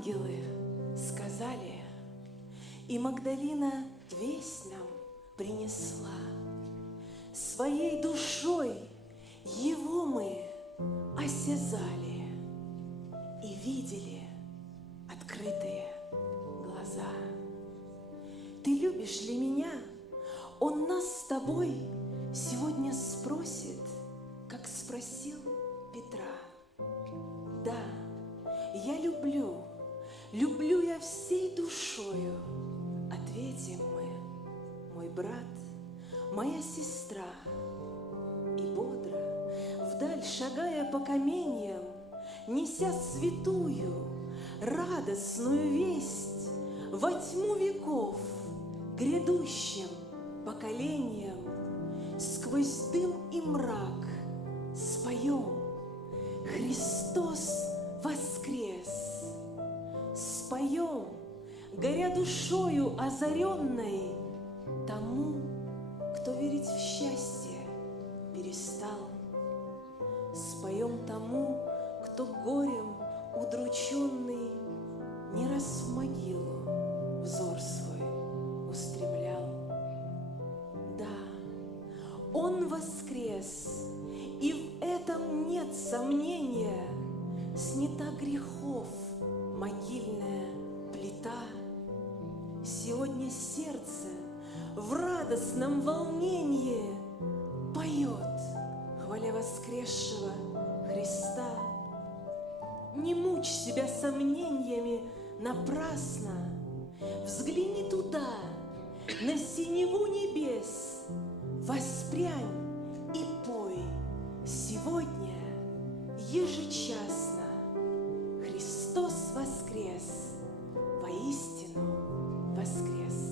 Ангелы сказали, и Магдалина весть нам принесла. Своей душой его мы осязали и видели открытые глаза. Ты любишь ли меня? Он нас с тобой сегодня спросит, как спросил Петра. Да, я люблю, люблю я всей душою, ответим мы, мой брат, моя сестра. И бодро, вдаль шагая по каменьям, неся святую, радостную весть во тьму веков, грядущим поколениям, сквозь дым и мрак споем: Христос воскрес! Споем, горя душою озаренной, тому, кто верить в счастье перестал. Споем тому, кто горем удрученный не раз в могилу взор свой устремлял. Да, Он воскрес, и в этом нет сомнения. Снята грехов могильная плита. Сегодня сердце в радостном волнении поет, хваля воскресшего Христа. Не мучь себя сомнениями напрасно. Взгляни туда, на синеву небес, воспрянь и пой сегодня ежечасно. Христос воскрес, воистину воскрес.